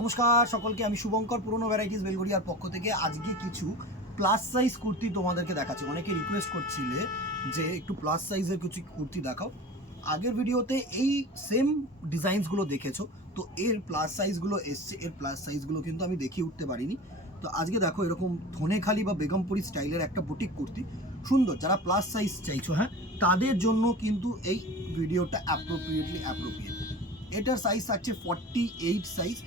নমস্কার সকলকে, আমি শুভঙ্কর পুরনো ভ্যারাইটিস বেলগড়িয়ার পক্ষ থেকে আজকে কিছু প্লাস সাইজ কুর্তি তোমাদেরকে দেখাচ্ছি। অনেকে রিকোয়েস্ট করছিলে যে একটু প্লাস সাইজের কিছু কুর্তি দেখাও। আগের ভিডিওতে এই সেম ডিজাইনসগুলো দেখেছো, তো এর প্লাস সাইজগুলো এসছে, এর প্লাস সাইজগুলো কিন্তু আমি দেখিয়ে উঠতে পারিনি। তো আজকে দেখো এরকম ধনেখালি বা বেগমপুরি স্টাইলের একটা বুটিক কুর্তি, সুন্দর। যারা প্লাস সাইজ চাইছো, হ্যাঁ, তাদের জন্য কিন্তু এই ভিডিওটা অ্যাপ্রোপ্রিয়েট। এটার সাইজ থাকছে 48 সাইজ।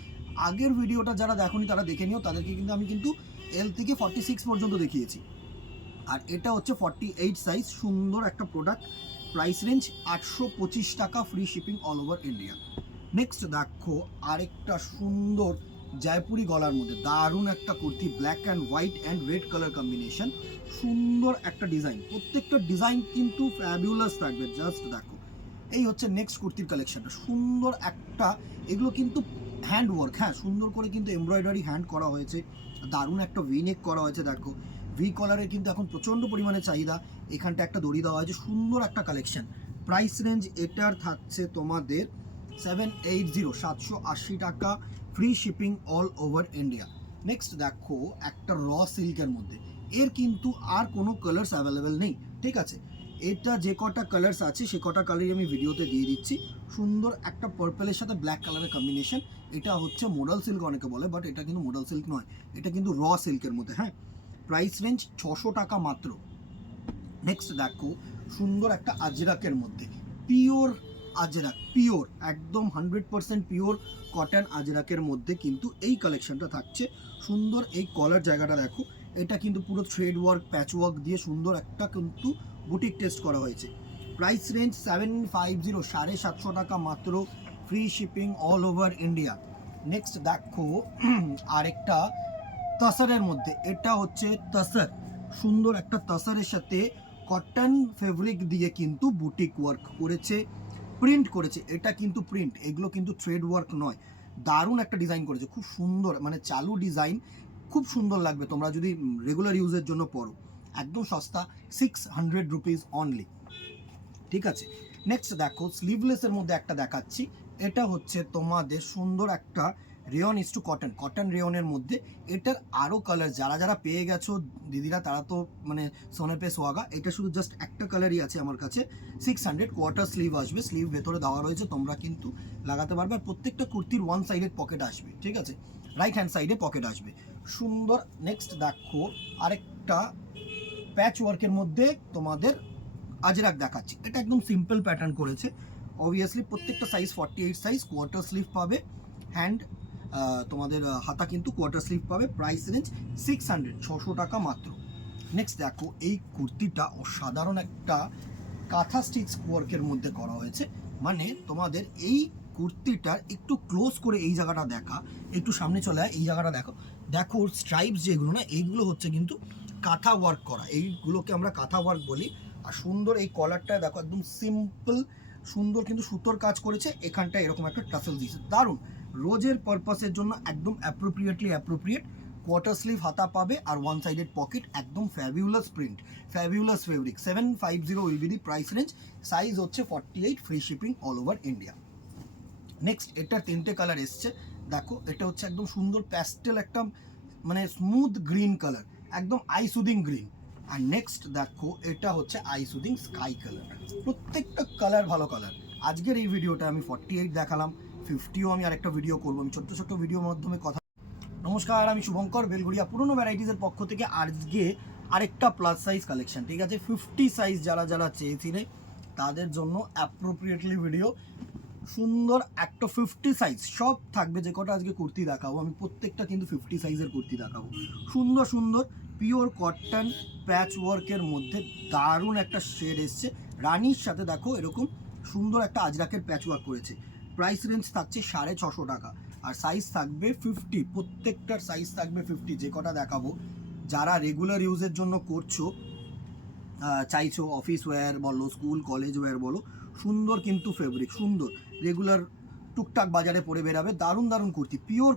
আগের ভিডিওটা যারা দেখোনি তারা দেখে নিও, তাদেরকে কিন্তু আমি এল থেকে 46 পর্যন্ত দেখিয়েছি। আর এটা হচ্ছে 48 সাইজ, সুন্দর একটা প্রোডাক্ট। প্রাইস রেঞ্জ 825 টাকা, free shipping all over India. Next দেখো আরেকটা সুন্দর জয়পুরি গলার মধ্যে দারুণ একটা kurti, black and white and red colour combination. সুন্দর একটা ডিজাইন, প্রত্যেকটা ডিজাইন কিন্তু ফ্যাবিউলাস থাকবে। জাস্ট দেখো, এই হচ্ছে নেক্সট কুর্তির কালেকশনটা। সুন্দর একটা, এগুলো কিন্তু হ্যান্ড ওয়ার্ক, হ্যাঁ, সুন্দর করে কিন্তু এমব্রয়ডারি হ্যান্ড করা হয়েছে। দারুণ একটা ভি নেক করা হয়েছে। দেখো ভি কলারের কিন্তু এখন প্রচণ্ড পরিমাণে চাহিদা। এখানটা একটা দড়ি দেওয়া হয়েছে, সুন্দর একটা কালেকশন। প্রাইস রেঞ্জ এটার থাকছে তোমাদের 780 টাকা, free shipping all over India. Next দেখো একটা র সিল্কের মধ্যে, এর কিন্তু আর কোনো কালার্স অ্যাভেলেবেল নেই, ঠিক আছে। এটা যে কটা কালার্স আছে সে কটা কালারই আমি ভিডিওতে দিয়ে দিচ্ছি। সুন্দর একটা পার্পলের সাথে ব্ল্যাক কালারের কম্বিনেশন। এটা হচ্ছে মোডাল সিল্ক অনেকে বলে, বাট এটা কিন্তু মোডাল সিল্ক নয়, এটা কিন্তু র সিল্কের মধ্যে, হ্যাঁ। প্রাইস রেঞ্জ 600 টাকা মাত্র। নেক্সট দেখো সুন্দর একটা আজরাকের মধ্যে, পিওর আজরাক, পিওর একদম 100% পিওর কটন আজরাকের মধ্যে কিন্তু এই কালেকশনটা থাকছে। সুন্দর এই কলার জায়গাটা দেখো, এটা কিন্তু পুরো থ্রেড ওয়ার্ক, প্যাচ ওয়ার্ক দিয়ে সুন্দর একটা কিন্তু বুটিক টেস্ট করা হয়েছে। প্রাইস রেঞ্জ 750 টাকা মাত্র, free shipping all over India. Next দেখো আরেকটা তসরের মধ্যে, এটা হচ্ছে তসর, সুন্দর একটা তসরের সাথে কটন ফেব্রিক দিয়ে কিন্তু বুটিক ওয়ার্ক করেছে, প্রিন্ট করেছে। এটা কিন্তু প্রিন্ট, এগুলো কিন্তু থ্রেড ওয়ার্ক নয়। দারুণ একটা ডিজাইন করেছে, খুব সুন্দর, মানে চালু ডিজাইন, খুব সুন্দর লাগবে তোমরা যদি রেগুলার ইউজের জন্য পরো। একদম সস্তা, 600 রুপিস অনলি, ঠিক আছে। নেক্সট দেখো স্লিভলেসের মধ্যে একটা দেখাচ্ছি। এটা হচ্ছে তোমাদের সুন্দর একটা rayon is to cotton, cotton রেয়নের মধ্যে। এটার আরও কালার যারা যারা পেয়ে গেছো দিদিরা, তারা তো মানে সোনে পে সোয়াগা। এটা শুধু জাস্ট একটা কালারই আছে আমার কাছে। 600, কোয়ার্টার স্লিভ আসবে, স্লিভ ভেতরে দেওয়া রয়েছে, তোমরা কিন্তু লাগাতে পারবে। আর প্রত্যেকটা কুর্তির ওয়ান সাইডেড পকেট আসবে, ঠিক আছে, রাইট হ্যান্ড সাইডে পকেট আসবে, সুন্দর। নেক্সট দেখো আরেকটা প্যাচ ওয়ার্কের মধ্যে তোমাদের আজরাক দেখাচ্ছি। এটা একদম সিম্পল প্যাটার্ন করেছে। অবভিয়াসলি প্রত্যেকটা সাইজ 48 সাইজ, কোয়ার্টার স্লিভ পাবে, হ্যান্ড তোমাদের হাতা কিন্তু কোয়ার্টার স্লিভ পাবে। প্রাইস রেঞ্জ 600 টাকা মাত্র। নেক্সট দেখো এই কুর্তিটা অসাধারণ একটা কাঁথা স্টিচ ওয়ার্কের মধ্যে করা হয়েছে। মানে তোমাদের এই কুর্তিটার একটু ক্লোজ করে এই জায়গাটা দেখা, একটু সামনে চলে আয়, এই জায়গাটা দেখো, দেখো ওর স্ট্রাইপস যেগুলো না, এইগুলো হচ্ছে কিন্তু কাঁথা ওয়ার্ক করা, এইগুলোকে আমরা কাঁথা ওয়ার্ক বলি। আর সুন্দর এই কলারটা দেখো, একদম সিম্পল, সুন্দর কিন্তু সুতোর কাজ করেছে। এখানটা এরকম একটা টাসেল দিয়েছে, দারুণ। রোজের পারপাসের জন্য একদম অ্যাপ্রোপ্রিয়েট। কোয়ার্টার স্লিভ হাতা পাবে আর ওয়ান সাইডেড পকেট, একদম fabulous print, fabulous fabric. 750 will be the price range. Size হচ্ছে 48, free shipping all over India. Next এটার 3টে কালার এসছে, দেখো। এটা হচ্ছে একদম সুন্দর প্যাস্টেল, একটা মানে স্মুথ গ্রিন কালার, একদম I soothing green. R next দেখো এটা হচ্ছে আই সুদিং স্কাই কালার। প্রত্যেকটা কালার ভালো কালার। আজকের এই ভিডিওটা আমি 48 দেখালাম, 50ও আমি আরেকটা ভিডিও করবো। আমি ছোট্ট ছোট্ট ভিডিওর মাধ্যমে কথা। নমস্কার, আমি শুভঙ্কর বেলগড়িয়া পুরনো ভ্যারাইটিসের পক্ষ থেকে আজকে আরেকটা প্লাস সাইজ কালেকশন, ঠিক আছে। 50 সাইজ যারা যারা চেয়েছিলে তাদের জন্য অ্যাপ্রোপ্রিয়েটলি ভিডিও। সুন্দর একটা 50 সাইজ সব থাকবে। যে কটা আজকে কুর্তি দেখাবো আমি, প্রত্যেকটা কিন্তু 50 সাইজের কুর্তি দেখাবো। সুন্দর সুন্দর পিওর কটন প্যাচ ওয়ার্কের মধ্যে দারুণ একটা শেড এসছে। রানির সাথে দেখো এরকম সুন্দর একটা আজরাকের প্যাচ ওয়ার্ক করেছে। প্রাইস রেঞ্জ থাকছে 650 টাকা। আর সাইজ থাকবে 50, প্রত্যেকটার সাইজ থাকবে 50। যে কটা দেখাবো, যারা রেগুলার ইউজের জন্য করছো, চাইছো, অফিস ওয়্যার বলো, স্কুল কলেজ ওয়্যার বলো, সুন্দর কিন্তু ফেব্রিক, সুন্দর রেগুলার টুকটাক বাজারে পরে বেরাবে। দারুণ দারুণ কুর্তি, পিওর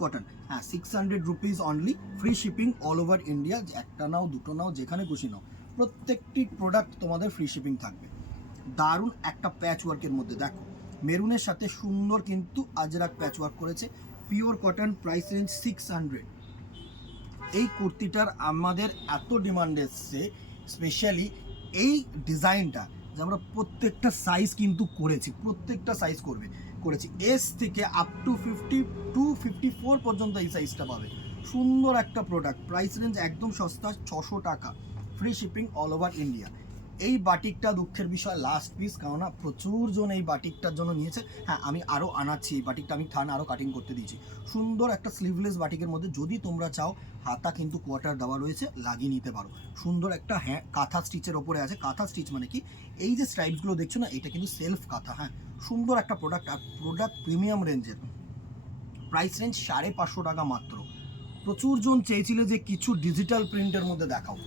কটন, হ্যাঁ। 600 rupees only, free shipping all over India. একটা নাও, দুটো নাও, যেখানে খুশি নাও, প্রত্যেকটি প্রোডাক্ট তোমাদের ফ্রি শিপিং থাকবে। দারুণ একটা প্যাচ ওয়ার্কের মধ্যে দেখো, মেরুনের সাথে সুন্দর কিন্তু আজরাক প্যাচ ওয়ার্ক করেছে। Pure cotton, price range 600। এই কুর্তিটার আমাদের এত ডিমান্ড এসছে, স্পেশালি এই ডিজাইনটা, যে আমরা প্রত্যেকটা সাইজ কিন্তু করেছি, প্রত্যেকটা সাইজ করেছি এস থেকে আপ টু 52-54 পর্যন্ত এই সাইজটা পাবে। সুন্দর একটা প্রোডাক্ট, প্রাইস রেঞ্জ একদম সস্তা, 600 টাকা, free shipping all over India. এই বাটিকটা দুঃখের বিষয় লাস্ট পিস, কেননা প্রচুর জন এই বাটিকটার জন্য নিয়েছে। হ্যাঁ, আমি আরও আনাচ্ছি, এই বাটিকটা আমি থান আরও কাটিং করতে দিয়েছি। সুন্দর একটা স্লিভলেস বাটিকের মধ্যে, যদি তোমরা চাও হাতা কিন্তু কোয়ার্টার দেওয়া রয়েছে, লাগিয়ে নিতে পারো। সুন্দর একটা হ্যাঁ কাঁথা স্টিচের ওপরে আছে। কাঁথা স্টিচ মানে কি, এই যে স্ট্রাইপসগুলো দেখছো না, এটা কিন্তু সেলফ কাঁথা। হ্যাঁ, সুন্দর একটা প্রোডাক্ট, আর প্রোডাক্ট প্রিমিয়াম রেঞ্জের। প্রাইস রেঞ্জ 550 টাকা মাত্র। প্রচুর জন চেয়েছিল যে কিছু ডিজিটাল প্রিন্টের মধ্যে দেখাও,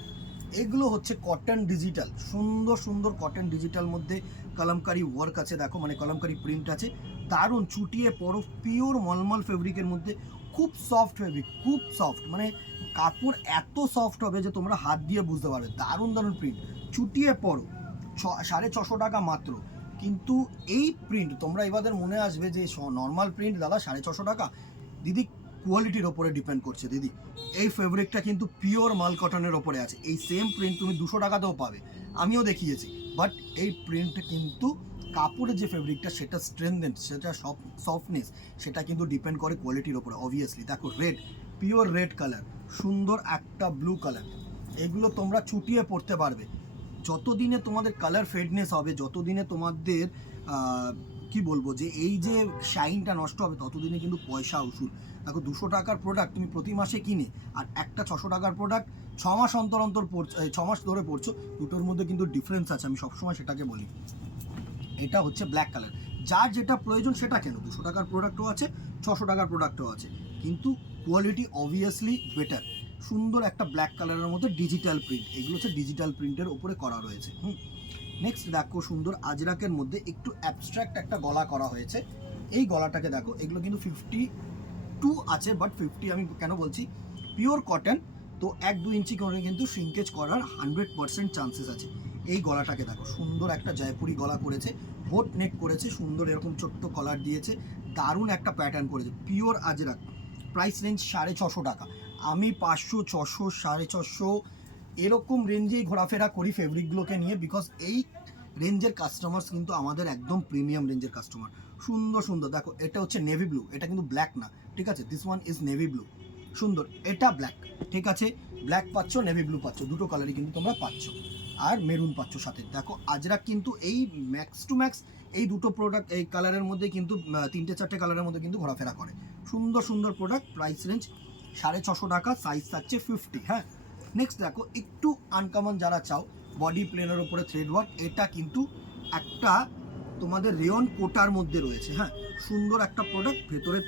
এগুলো হচ্ছে কটন ডিজিটাল, সুন্দর সুন্দর কটন ডিজিটাল মধ্যে কলমকারি ওয়ার্ক আছে, দেখো মানে কলমকারি প্রিন্ট আছে, দারুণ চুটিয়ে পরো, পিওর মলমল ফেব্রিকের মধ্যে, খুব সফট ফেব্রিক, খুব সফট, মানে কাপড় এত সফট হবে যে তোমরা হাত দিয়ে বুঝতে পারবে। দারুণ দারুণ প্রিন্ট, চুটিয়ে পরো, 650 টাকা মাত্র। কিন্তু এই প্রিন্ট তোমরা এবারে মনে আসবে যে নর্মাল প্রিন্ট দাদা 650 টাকা, দিদি কোয়ালিটির ওপরে ডিপেন্ড করছে দিদি। এই ফেব্রিকটা কিন্তু পিওর মাল কটনের ওপরে আছে, এই সেম প্রিন্ট তুমি 200 টাকাতেও পাবে, আমিও দেখিয়েছি। বাট এই প্রিন্ট কিন্তু কাপড়ের যে ফেব্রিকটা সেটা স্ট্রেংথেন, সেটা সফটনেস, সেটা কিন্তু ডিপেন্ড করে কোয়ালিটির ওপরে অবভিয়াসলি। দেখো রেড, পিওর রেড কালার, সুন্দর একটা ব্লু কালার, এগুলো তোমরা চুটিয়ে পড়তে পারবে। যতদিনে তোমাদের কালার ফেডনেস হবে, যতদিনে তোমাদের কি বলবো যে এই যে শাইনটা নষ্ট হবে, ততদিনে কিন্তু পয়সা উসুল। দেখো 200 টাকার প্রোডাক্ট তুমি প্রতি মাসে কিনে, আর একটা 600 টাকার প্রোডাক্ট 6 মাস অন্তর অন্তর পড়ছো, 6 মাস ধরে পড়ছো, দুটোর মধ্যে কিন্তু ডিফারেন্স আছে, আমি সবসময় সেটাকে বলি। এটা হচ্ছে ব্ল্যাক কালার, যার যেটা প্রয়োজন সেটা কেন, 200 টাকার প্রোডাক্টও আছে, 600 টাকার প্রোডাক্টও আছে, কিন্তু কোয়ালিটি অবভিয়াসলি বেটার। সুন্দর একটা ব্ল্যাক কালারের মধ্যে ডিজিটাল প্রিন্ট, এগুলো হচ্ছে ডিজিটাল প্রিন্টের উপরে করা রয়েছে। নেক্সট দেখো সুন্দর আজরাকের মধ্যে একটু অ্যাবস্ট্রাক্ট একটা গলা করা হয়েছে। এই গলাটাকে দেখো, এগুলো কিন্তু 52 আছে, বাট 50 আমি কেন বলছি, পিওর কটন তো 1-2 ইঞ্চি করে কিন্তু শ্রিঙ্কেজ করার 100% চান্সেস আছে। এই গলাটাকে দেখো, সুন্দর একটা জয়পুরি গলা করেছে, বোট নেক করেছে, সুন্দর এরকম ছোট্ট কলার দিয়েছে, দারুণ একটা প্যাটার্ন করেছে, পিওর আজরাক। প্রাইস রেঞ্জ 650 টাকা। আমি 500, 600, 650 এরকম রেঞ্জেই ঘোরাফেরা করি ফেব্রিকগুলোকে নিয়ে, বিকজ এই রেঞ্জের কাস্টমার্স কিন্তু আমাদের একদম প্রিমিয়াম রেঞ্জের কাস্টমার। সুন্দর সুন্দর দেখো, এটা হচ্ছে নেভি ব্লু, এটা কিন্তু ব্ল্যাক না, ঠিক আছে, this one is navy blue. সুন্দর, এটা ব্ল্যাক, ঠিক আছে, ব্ল্যাক পাচ্ছ, নেভি ব্লু পাচ্ছ, দুটো কালারই কিন্তু তোমরা পাচ্ছ, আর মেরুন পাচ্ছ সাথে। দেখো আজরাক কিন্তু এই ম্যাক্স টু ম্যাক্স এই দুটো প্রোডাক্ট এই কালারের মধ্যে কিন্তু 3-4টে কালারের মধ্যে কিন্তু ঘোরাফেরা করে। সুন্দর সুন্দর প্রোডাক্ট, প্রাইস রেঞ্জ 650 টাকা, সাইজ থাকছে 50। হ্যাঁ, নেক্সট দেখো একটু আনকমন যারা চাও, বডি প্লেনের উপরে থ্রেড ওয়ার্ক, এটা কিন্তু একটা তোমাদের রেয়ন কোটার মধ্যে রয়েছে। হ্যাঁ, সুন্দর একটা প্রোডাক্ট, ভেতরে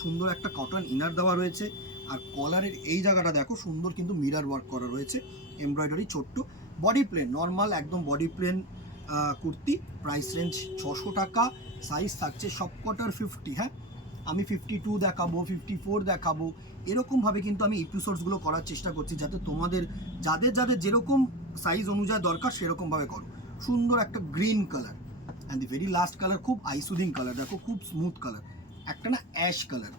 সুন্দর একটা কটন ইনার দেওয়া রয়েছে, আর কলারের এই জায়গাটা দেখো সুন্দর কিন্তু মিরার ওয়ার্ক করা রয়েছে, এমব্রয়ডারি ছোট্ট, বডি প্লেন নর্মাল একদম body plain kurti, price range 600 টাকা, সাইজ থাকছে সবকটার 50। হ্যাঁ, আমি 52 দেখাবো, 54 দেখাবো, এরকমভাবে কিন্তু আমি এপিসোডসগুলো করার চেষ্টা করছি, যাতে তোমাদের যাদের যাদের যেরকম সাইজ অনুযায়ী দরকার সেরকমভাবে করো। সুন্দর একটা green colour, and the very last colour খুব আইসুদিং কালার, দেখো খুব স্মুথ কালার, একটা না অ্যাশ কালার,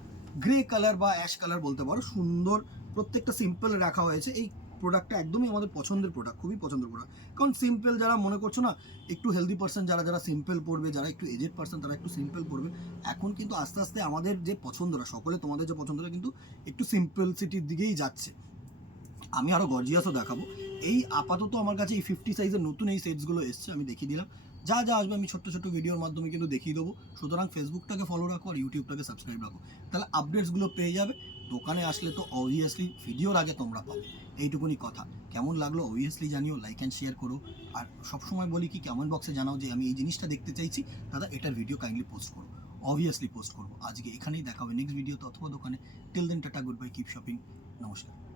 গ্রে কালার বা অ্যাশ কালার বলতে পারো। সুন্দর, প্রত্যেকটা সিম্পল রাখা হয়েছে। এই প্রোডাক্টটা একদমই আমাদের পছন্দের প্রোডাক্ট, খুবই পছন্দের প্রোডাক্ট, কারণ সিম্পল যারা মনে করছো না, একটু হেলদি পার্সন যারা যারা সিম্পল পড়বে, যারা একটু এজেড পার্সন তারা একটু সিম্পল পড়বে। এখন কিন্তু আস্তে আস্তে আমাদের যে পছন্দরা, সকলে তোমাদের যে পছন্দরা কিন্তু একটু সিম্পলসিটির দিকেই যাচ্ছে। আমি আরও গর্জিয়াসও দেখাবো। এই আপাতত আমার কাছে এই 50 সাইজের নতুন এই সেটসগুলো এসছে, আমি দেখিয়ে দিলাম। যা যা আসবে আমি ছোট্ট ছোট্ট ভিডিওর মাধ্যমে কিন্তু দেখিয়ে দেবো। সুতরাং ফেসবুকটাকে ফলো রাখো আর ইউটিউবটাকে সাবস্ক্রাইব রাখো, তাহলে আপডেটসগুলো পেয়ে যাবে। দোকানে আসলে তো অবভিয়াসলি ভিডিওর আগে তোমরা পাবে, এইটুকুনি কথা। কেমন লাগলো অবভিয়াসলি জানিও, লাইক অ্যান্ড শেয়ার করো। আর সবসময় বলি কি, কমেন্ট বক্সে জানাও যে আমি এই জিনিসটা দেখতে চাইছি দাদা, এটার ভিডিও কাইন্ডলি পোস্ট করো, অবভিয়াসলি পোস্ট করবো। আজকে এখানেই দেখা হবে নেক্সট ভিডিওতে অথবা দোকানে। Till then tata, good bye, keep shopping, নমস্কার।